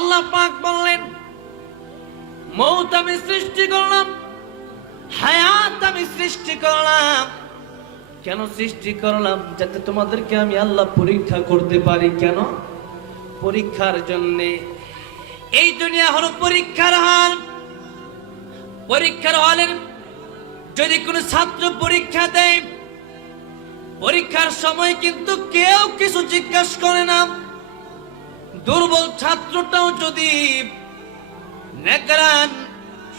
আল্লাহ পাক বললেন, মৌত আমি সৃষ্টি করলাম, হায়াত আমি সৃষ্টি করলাম। কেন সৃষ্টি করলাম? যাতে তোমাদেরকে আমি আল্লাহ পরীক্ষা করতে পারি। কেন? পরীক্ষার জন্যে। এই দুনিয়া হলো পরীক্ষার হাল। পরীক্ষার হলের যদি কোনো ছাত্র পরীক্ষা দেয়, পরীক্ষার সময় কিন্তু কেউ কিছু জিজ্ঞাসা করে না। দুর্বল ছাত্রটাও যদি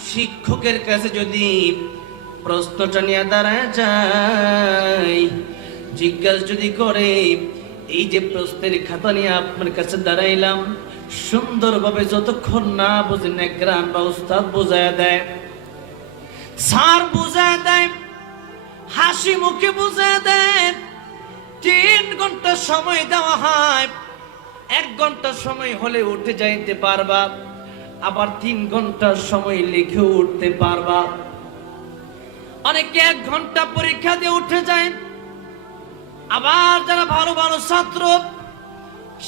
শিক্ষকের কাছে যদি প্রশ্নটা নিয়ে দাঁড়ায় যায়, জিজ্ঞাসা যদি করে, এই যে প্রশ্নের খাতা নিয়ে আপনার কাছে দাঁড়াইলাম, সুন্দরভাবে যতক্ষণ না বুঝে নেকরান বা উস্তাদ বোঝায় দেয়। স্যার বোঝায় দেয়, হাসি মুখে বুঝায় দেয়, তিন ঘণ্টা সময় দেওয়া হয়। এক ঘণ্টা সময় হলে উঠে যাইতে পারবা, আবার তিন ঘণ্টার সময় লিখে উঠতে পারবা। অনেকে এক ঘণ্টা পরীক্ষা দিয়ে উঠে যায়, আবার যারা ভালো ভালো ছাত্র,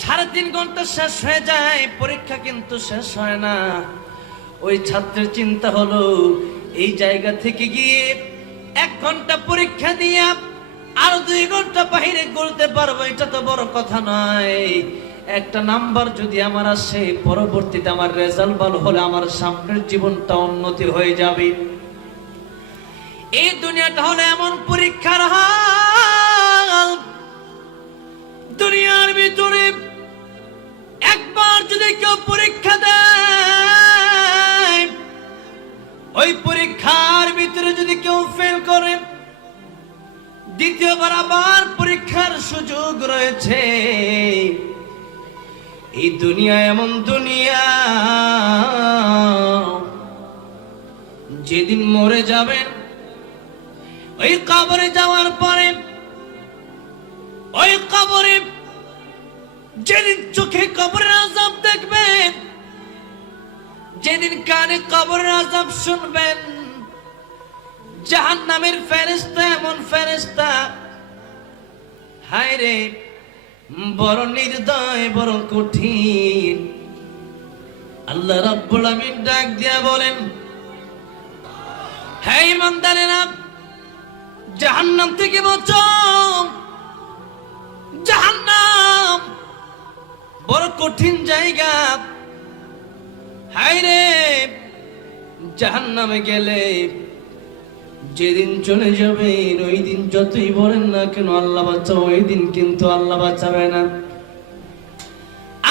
সাড়ে তিন ঘণ্টা শেষ হয়ে যায়, পরীক্ষা কিন্তু শেষ হয় না। ওই ছাত্রের চিন্তা হলো, এই জায়গা থেকে গিয়ে এক ঘণ্টা পরীক্ষা দিয়ে আরও দুই ঘণ্টা বাহিরে করতে পারব, এটা তো বড় কথা নয়। একটা নাম্বার যদি আমার আসে, পরবর্তীতে আমার রেজাল্ট ভালো হলে আমার সামনের জীবনটা উন্নতি হয়ে যাবে। এই দুনিয়াটা হলো এমন পরীক্ষার হাল। দুনিয়ার ভিতরে একবার যদি কেউ পরীক্ষা দেয়, ওই পরীক্ষার ভিতরে যদি কেউ ফেল করে, দ্বিতীয়বার আবার পরীক্ষার সুযোগ রয়েছে। এই দুনিয়া এমন দুনিয়া, যেদিন মরে যাবেন, ওই কবরে যাওয়ার পরে, ওই কবরে যেদিন চোখে কবরের আজাব দেখবেন, যেদিন কানে কবরের আজাব শুনবেন জাহান নামের ফেরেস্তা এমন ফেরেস্তা হায় রে বড় নির্দয়, বড় কঠিন। আল্লাহ রাব্বুল আমিন ডাক দিয়া বলেন, হে ইমানদারেরা, জাহান্নাম থেকে বাঁচো। জাহান্নাম, বড় কঠিন জায়গা। হায় রে, জাহান্নামে গেলে যেদিন চলে যাবে, ওই দিন যতই বলেন না কেন আল্লাহ বাঁচাও ওই দিন কিন্তু আল্লাহ বাঁচাবে না।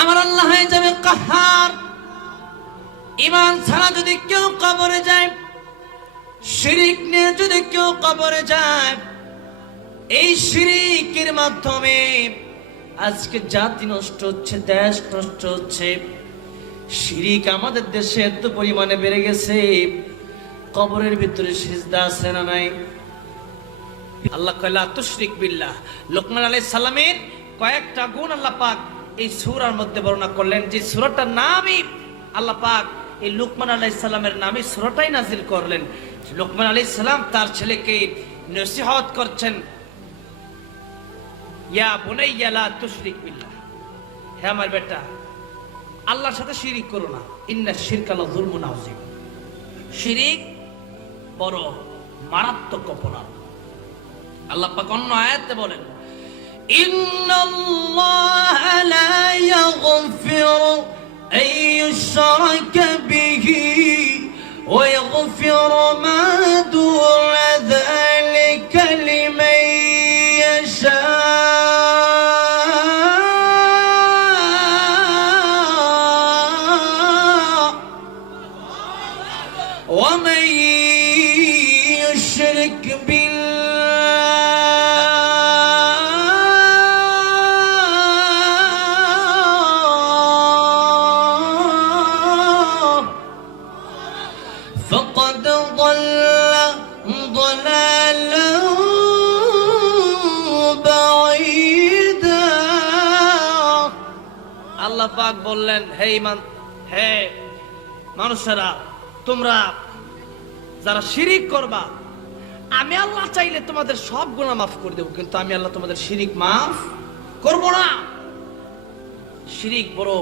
আমার আল্লাহ হয়ে যাবে কাহার। ইমান ছাড়া যদি কেউ কবরে যায়, শিরিক নিয়ে যদি কেউ কবরে যায়, এই শিরিকের মাধ্যমে আজকে জাতি নষ্ট হচ্ছে, দেশ নষ্ট হচ্ছে, শিরিক আমাদের দেশে এত পরিমাণে বেড়ে গেছে। কবরের ভিতরে সিজদা আছে না নাই? আল্লাহ কয়লা তুশরিক বিল্লাহ। লোকমান আলাইহিস সালামের কয়েকটা গুণ আল্লাহ পাক এই সূরার মধ্যে বর্ণনা করলেন যে সূরাটার নামই আল্লাহ পাক এই লোকমান আলাইহিস সালামের নামে সূরাটাই নাজিল করলেন। লোকমান আলাইহিস সালাম তার ছেলেকে নসিহত করছেন, ইয়া বুনাইয়া লা তুশরিক বিল্লাহ। হে আমার বেটা, আল্লাহর সাথে শিরিক করো না। ইন্না শিরকা লা যুলমুন আযীম। শিরিক বড় মারাত্মক অপরাধ। আল্লাহ পাক অন্য আয়াতে বলেন, ইন্নাল্লাহ লা ইয়াগফিরু আন ইউশরাকা বিহি ওয়া ইয়াগফিরু মা দুনা فقد ضل ضلالا بعيدا আল্লাহ পাক বললেন হে ইমান হে মানুষেরা তোমরা যারা শিরিক করবা আমি আল্লাহ চাইলে তোমাদের সব গুণা মাফ করে দেবো কিন্তু আমি আল্লাহ তোমাদের শিরিক মাফ করব না শিরিক বড়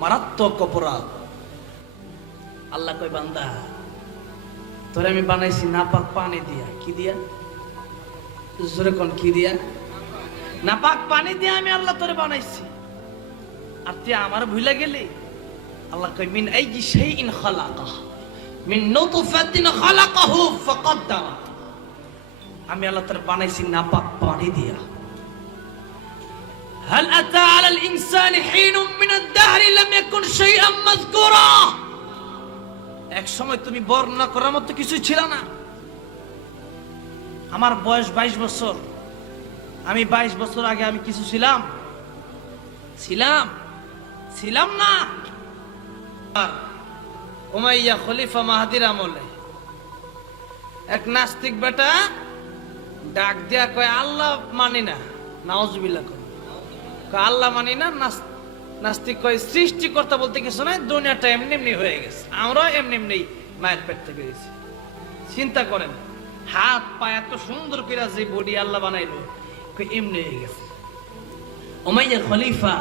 মারাত্মক অপরাধ আল্লাহ কই বান্দা তোরে আমি বানাইছি নাপাক পানি দিয়া কি দিয়া জোরে কোন কি দিয়া নাপাক পানি দিয়া আমি আল্লাহ তোরে বানাইছি আর তুই আমার ভুলে গেলি আল্লাহ কই মিন এই যে সেই ইন খালাকা মিন নতুফাতিন খালাকাহু ফাকাদ্দারা আমি আল্লাহ তোরে বানাইছি নাপাক পানি দিয়া هل أتى على الإنسان حين من الدهر لم يكن شيئا مذكورا এক সময় তুমি বর্ণনা করার মতো কিছু ছিল না। আমার বয়স বাইশ বছর। আমি বাইশ বছর আগে আমি কিছু ছিলাম। ছিলাম? ছিলাম না। আর উমাইয়া খলিফা মাহাদির আমলে। এক নাস্তিক বেটা ডাক দিয়া কয়, আল্লাহ মানি না। নাওজবিল্লা কয়। আল্লাহ মানি না নাস- নাস্তিক কয়, সৃষ্টিকর্তা বলতে কিছু নাই, দুনিয়াটা এমনি এমনি হয়ে গেছে। আমরাও এমনি এমনি মায়ের পেট থেকে গেছি। চিন্তা করেন, হাত পা এত সুন্দর করে যে বডি আল্লাহ বানাইলো এমনি হয়ে গেছে। ওমাইয়া খলিফা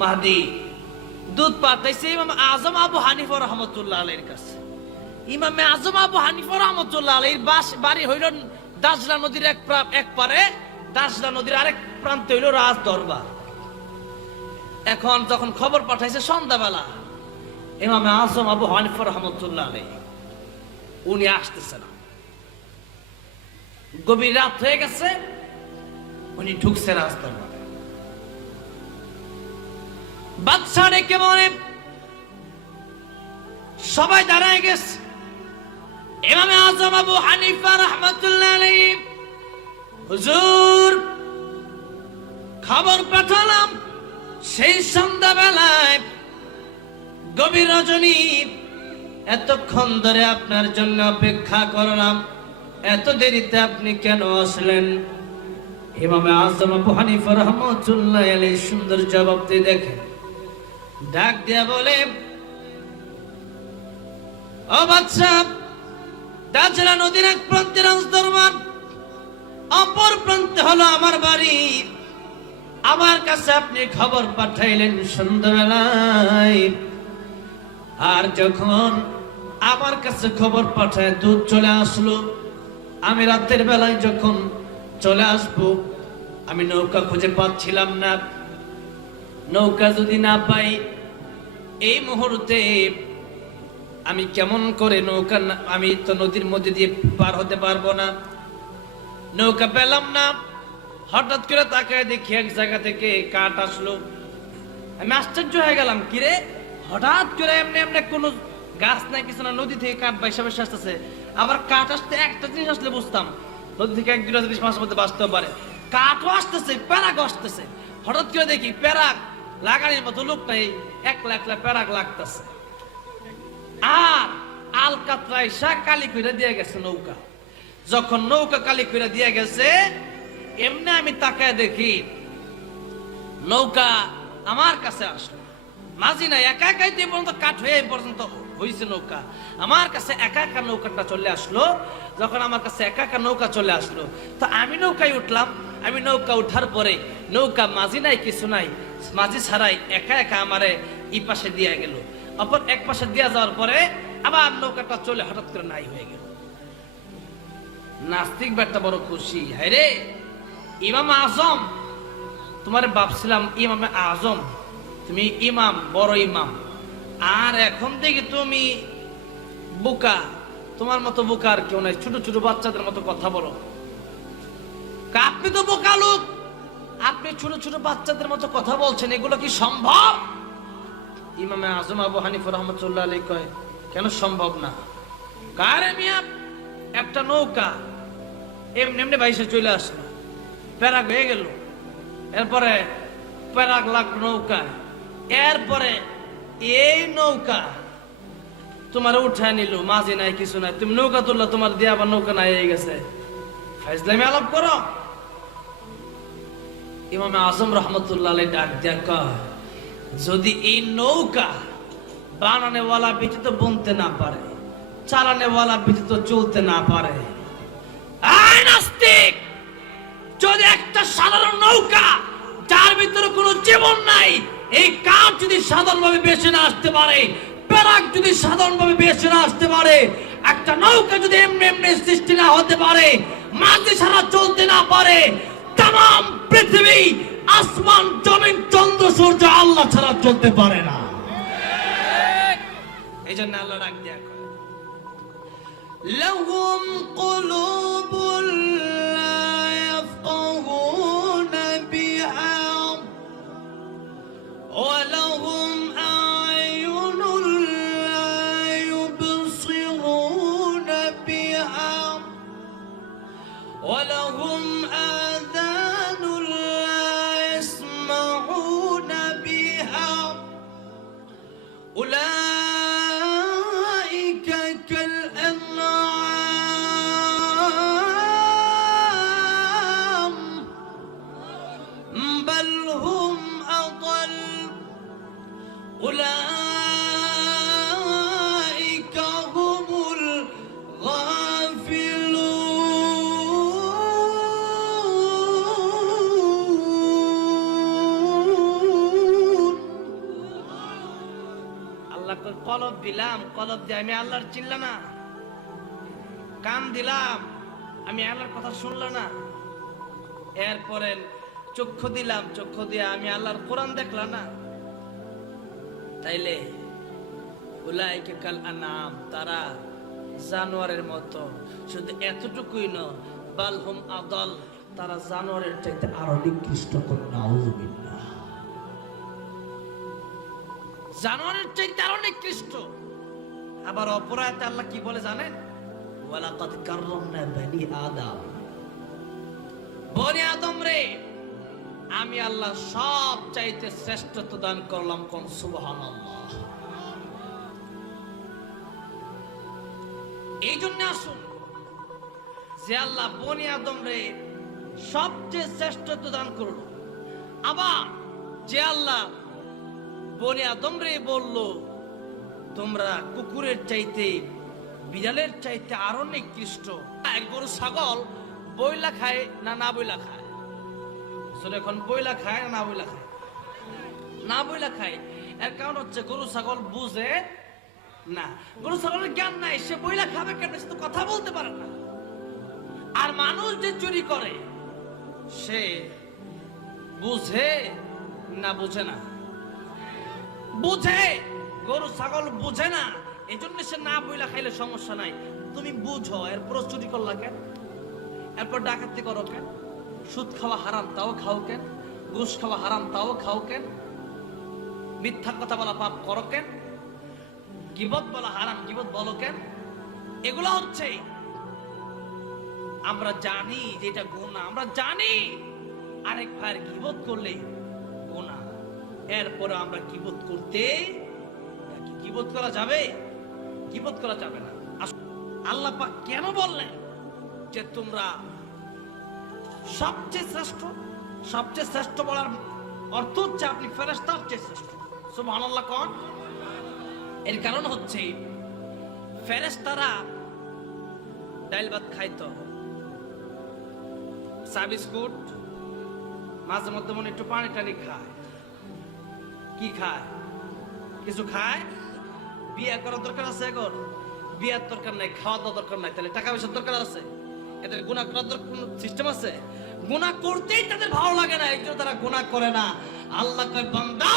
মাহদি দুধ পাঠাইছে ইমাম আজম আবু হানিফা রহমতুল্লাহ আলাইহির কাছে। ইমামে আজম আবু হানিফা রহমতুল্লাহ আলাইহির বাস, বাড়ি হইল দাজলা নদীর এক এক পারে দাজলা নদীর আরেক প্রান্তে হইল রাজ দরবার এখন যখন খবর পাঠাইছে সন্ধ্যাবেলা, ইমামে আজম আবু হানিফা রহমতুল্লাহ আলাইহি, উনি আসতেছে না। গভীর রাত হয়ে গেছে, উনি ঢুকছে রাজ দরবারে বাদশাহ ডেকে বলে, সবাই দাঁড়ায় গেছে। ইমামে আজম আবু হানিফা রহমতুল্লাহ আলাইহি, হুজুর, খবর পাঠালাম। সেই সন্ধ্যাবেলায় গভীর রজনী, এতক্ষণ ধরে আপনার জন্য অপেক্ষা করলাম। এত দেরিতে আপনি কেন আসলেন? ইমামে আজম আবু হানিফা রহমতুল্লাহ আলাইহি সুন্দর জবাব দিয়ে দেখেন। ডাক দিয়া বলে, ও বাদশাহ দাজরা নদীর এক প্রান্তে রাজ দরবার, অপর প্রান্তে হলো আমার বাড়ি। আমার কাছে আপনি খবর পাঠাইলেন সন্ধ্যাবেলায়। আর যখন আমার কাছে খবর পাঠায়, দুধ চলে আসলো। আমি রাতের বেলায় যখন চলে আসব, আমি নৌকা খুঁজে পাচ্ছিলাম না। নৌকা যদি না পাই, এই মুহূর্তে আমি কেমন করে নৌকা আমি তো নদীর মধ্যে দিয়ে পার হতে পারব না। নৌকা পেলাম না। হঠাৎ করে তাকায় দেখি এক জায়গা থেকে কাঠ আসলো। আমি আশ্চর্য হয়ে গেলাম কিরে হঠাৎ করে এমনি এমনি কোনো গাছ নাই, কিছু না, নদী থেকে কাঠ বাইসা বাইসা আসতেছে। আবার কাঠ আসতে একটা জিনিস আসলে বুঝতাম। নদী থেকে এক দুটা জিনিস মাসের মধ্যে বাঁচতেও পারে। কাঠও আসতেছে, প্যারাগও আসতেছে। হঠাৎ করে দেখি প্যারাগ লাগানোর মতো লোক নাই এক লাখ লাখ প্যারাগ লাগতেছে। আর আলকাতরা কালি কইরা দিয়ে গেছে নৌকা। যখন নৌকা কালি কইরা দিয়ে গেছে এমনি আমি তাকায় দেখি নৌকা আমার কাছে আসলো। মাঝি না, একা একাই দিয়ে পর্যন্ত কাঠ হয়ে পর্যন্ত হয়েছে নৌকা। আমার কাছে একা একা নৌকাটা চলে আসলো, যখন আমার কাছে একা একা নৌকা চলে আসলো। তো আমি নৌকায় উঠলাম। আমি নৌকা উঠার পরে নৌকা মাঝি নাই, কিছু নাই। মাঝি ছাড়াই একা একা আমারে ই পাশে দিয়ে গেল। অপর এক পাশে দিয়ে যাওয়ার পরে আবার নৌকাটা চলে হঠাৎ করে নাই হয়ে গেল। নাস্তিক ব্যাটটা বড় খুশি। হ্যাঁ রে! ইমাম আজম, তোমার ভাবছিলাম ইমামে আজম, তুমি ইমাম, বড় ইমাম। আর এখন থেকে তুমি বোকা, তোমার মতো বোকা আর কেউ নাই। ছোট ছোট বাচ্চাদের মতো কথা বলো। আপনি তো বোকা লোক। আপনি ছোট ছোট বাচ্চাদের মতো কথা বলছেন, এগুলো কি সম্ভব? ইমামে আজম আবু হানিফ রহমতুল্লাহ আলী কয়, কেন সম্ভব না? কারে মিয়া, একটা নৌকা, এমনি এমনি বাইশে চলে আসলো। প্যারাগ হয়ে গেল। এরপরে প্যারাগ লাগল নৌকায় এরপরে এই নৌকা তোমার উঠায় নিল, মাঝে নাই, কিছু নাই। তুমি নৌকা তুললা, তোমার দিয়ে আবার নৌকা নাই হয়ে গেছে। ফাইজলামি আলাপ করো। ইমামে আজম রহমতুল্লাহ ডাক কয়, যদি এই নৌকা বানানেওয়ালা ব্যতীত বনতে না পারে, চালানেওয়ালা ব্যতীত চলতে না পারে, আয় নাস্তিক! যদি একটা সাধারণ নৌকা যার ভিতরে কোনো জীবন নাই এই কাঠ যদি সাধারণভাবে বেছে না আসতে পারে পেরাক যদি সাধারণভাবে বেছে না আসতে পারে একটা নৌকা যদি এমনি এমনি সৃষ্টি না হতে পারে মাঝে সারা চলতে না পারে তাম পৃথিবী আসমান জমিন চন্দ্র সূর্য আল্লাহ ছাড়া চলতে পারে না এই জন্য আল্লাহ ডাক দেয়া করে لهم قلوب দিলাম, কলব দিয়ে আমি আল্লাহর চিনল না। কান দিলাম, আমি আল্লাহর কথা শুনল না। এরপরে চক্ষু দিলাম, চক্ষু দিয়ে আমি আল্লাহর কোরআন দেখলাম না। তাইলে কাল আনাম তারা জানোয়ারের মতো। শুধু এতটুকুই ন বালহুম আদল, তারা জানোয়ারের চাইতে আরও নিকৃষ্ট করে নাউজুবিল্লাহ। জানোয়ারের চাইতে আরও নিকৃষ্ট। আবার অপরাধে আল্লাহ কি বলে জানেন? ওয়ালাকাদ কাররামনা বনি আদম। বনি আদম রে, আমি আল্লাহ সব চাইতে শ্রেষ্ঠত্ব দান করলাম কোন? সুবহানাল্লাহ। এই জন্য আসুন যে আল্লাহ বনি আদম রে সবচেয়ে শ্রেষ্ঠত্ব দান করল আবার যে আল্লাহ বনি আদম রে বলল, তোমরা কুকুরের চাইতে, বিড়ালের চাইতে আরও নিকৃষ্ট। এক গরু ছাগল বইলা খায় না না বইলা খায়? আসলে এখন বইলা খায় না না বইলা খায়? না বইলা খায়। এর কারণ হচ্ছে গরু ছাগল বুঝে না। গরু ছাগলের জ্ঞান নাই, সে বইলা খাবে কেন? সে তো কথা বলতে পারে না। আর মানুষ যে চুরি করে, সে বুঝে না বুঝে না। বুঝে, গরু, ছাগল বুঝে না এই জন্য সে না বইলা খাইলে সমস্যা নাই। তুমি বুঝো এরপর চুরি করলা কেন? এরপর ডাকাতি করো কেন? সুদ খাওয়া হারাম তাও খাও কেন? ঘুষ খাওয়া হারাম তাও খাও কেন? মিথ্যা কথা বলা পাপ করো কেন? গিবত বলা হারাম গিবত বলো কেন? এগুলো হচ্ছে, আমরা জানি যে এটা গুণা আমরা জানি আরেক ভাইয়ের গিবত করলে এরপরে আমরা কিবোধ করতে কিবোধ করা যাবে? কিবোধ করা যাবে না। আল্লাহ পাক কেন বললেন যে তোমরা সবচেয়ে শ্রেষ্ঠ সবচেয়ে শ্রেষ্ঠ বলার অর্থ হচ্ছে আপনি ফেরেস্তার চেয়ে শ্রেষ্ঠ। সুবহানাল্লাহ কন। এর কারণ হচ্ছে ফেরেস্তারা ডাইল ভাত খাইতো। চা বিস্কুট মাঝে মধ্যে মনে একটু পানি টানি খায়। কি খায়? কিছু খায়? বিয়ে করার দরকার আছে এখন? বিয়ার দরকার নাই খাওয়া দাওয়া দরকার নাই, তাহলে টাকা পয়সার দরকার আছে? এদের গুণা করার সিস্টেম আছে? গুণা করতেই তাদের ভালো লাগে না এই তারা গুণা করে না। আল্লাহ কয়, বান্দা,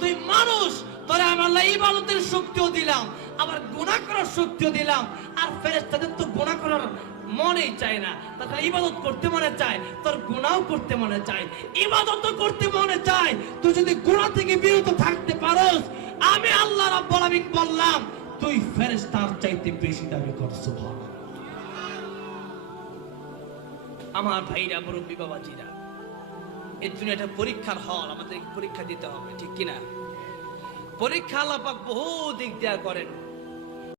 তুই মানুষ, তোরে আমি আল্লাহ ইবাদতের শক্তিও দিলাম, আবার গুণা করার শক্তিও দিলাম, আর ফেরেশতাদের তো গুণা মনেই চায় না। তারা ইবাদত করতে মনে চায়, তোর গুণাও করতে মনে চায়। ইবাদত করতে মনে চায়। তুই যদি গুণা থেকে বিরত থাকতে পারোস, আমি আল্লাহ রাব্বুল আলামিন বললাম, তুই ফেরেশতার চাইতে বেশি দাবি কর, সুবহানাল্লাহ। আমার ভাইরা, মুরব্বী বাবাজিরা, এর জন্য একটা পরীক্ষার হল আমাদের পরীক্ষা দিতে হবে, ঠিক কিনা? পরীক্ষা আল্লাহ পাক বহু দিক দেয়া করেন।